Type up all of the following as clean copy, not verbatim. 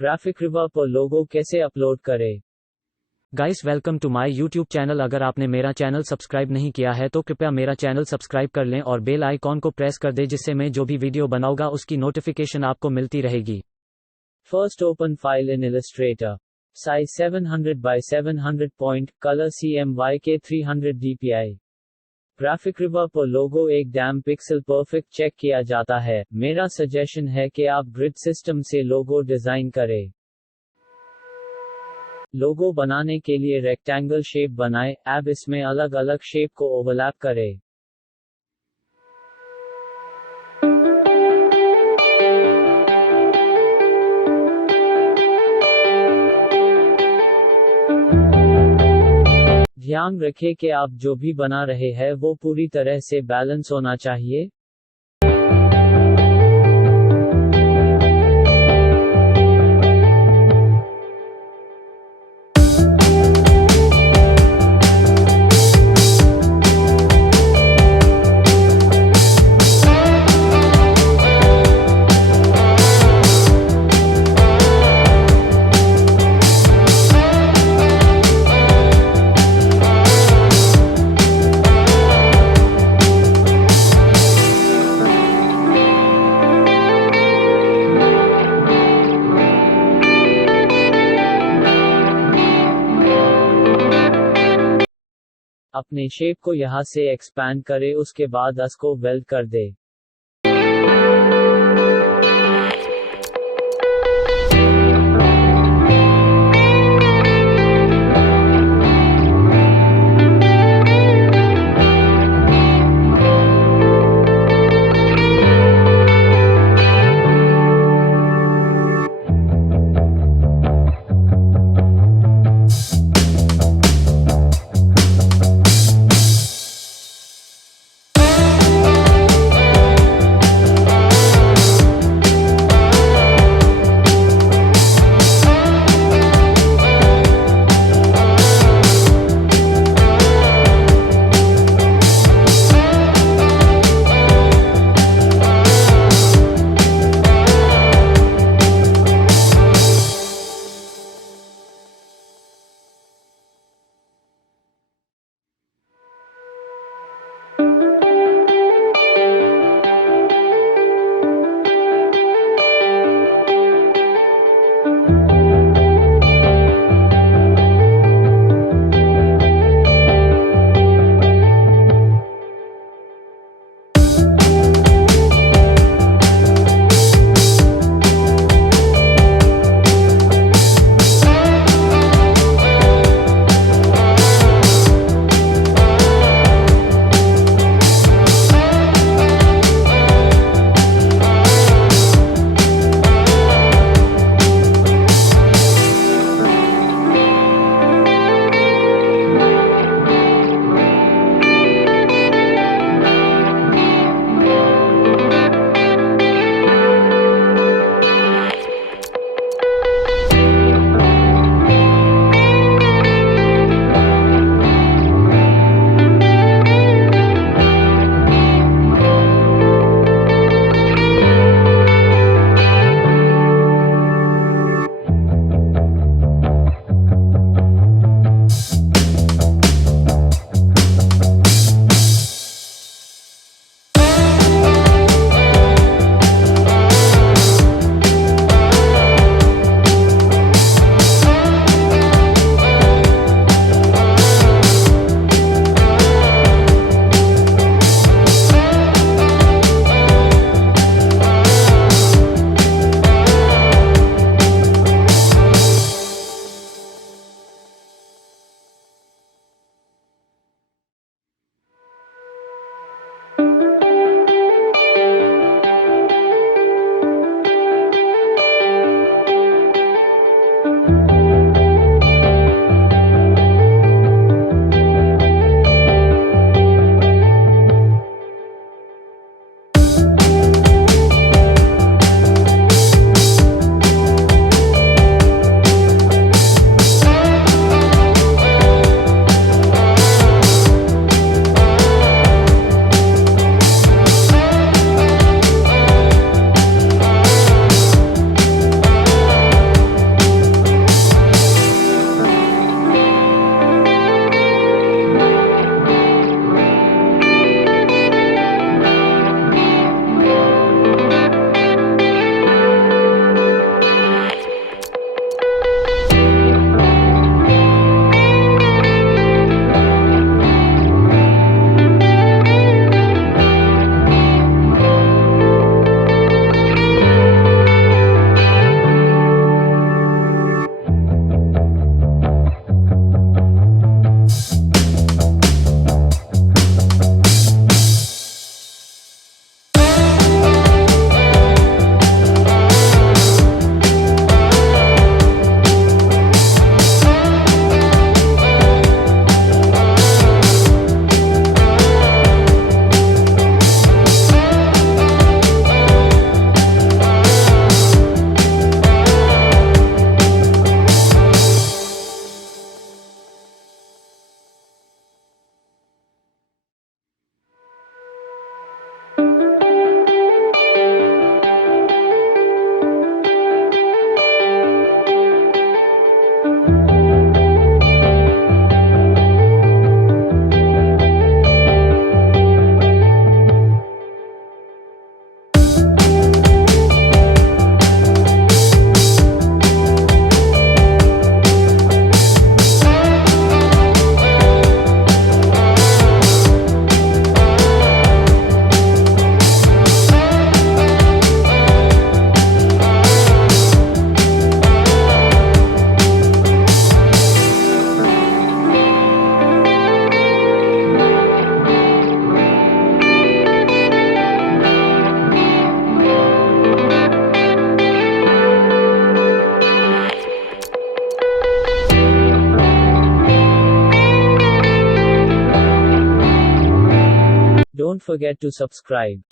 ग्राफिक्रिवर पर लोगो कैसे अपलोड करें। Guys welcome to my YouTube channel. अगर आपने मेरा चैनल सब्सक्राइब नहीं किया है तो कृपया मेरा चैनल सब्सक्राइब कर लें और बेल आइकॉन को प्रेस कर दें, जिससे मैं जो भी वीडियो बनाऊंगा उसकी नोटिफिकेशन आपको मिलती रहेगी। First open file in Illustrator. Size 700 by 700 point, color CMYK 300 dpi. ग्राफिक्रिवर पर लोगो एक डैम पिक्सल परफेक्ट चेक किया जाता है। मेरा सजेशन है कि आप ग्रिड सिस्टम से लोगो डिजाइन करें। लोगो बनाने के लिए रेक्टेंगल शेप बनाएं, अब इसमें अलग अलग शेप को ओवरलैप करें। ध्यान रखें कि आप जो भी बना रहे हैं वो पूरी तरह से बैलेंस होना चाहिए। अपने शेप को यहां से एक्सपैंड करें, उसके बाद इसको वेल्ड कर दें। Don't forget to subscribe.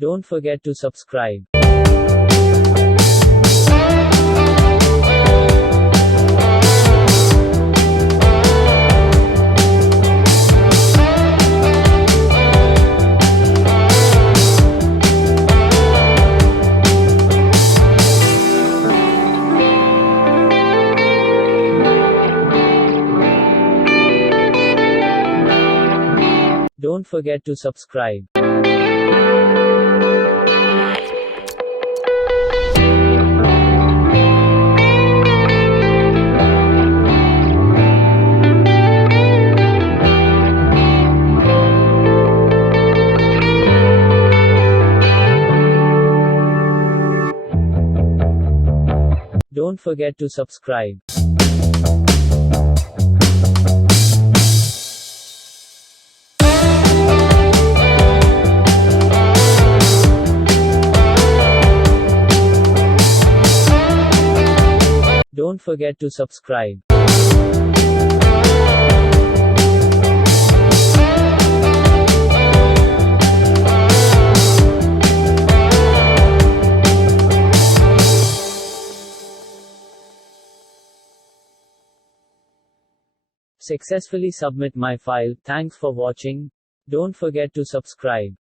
Don't forget to subscribe. Don't forget to subscribe. Don't forget to subscribe. Don't forget to subscribe. Successfully submit my file. Thanks for watching. Don't forget to subscribe.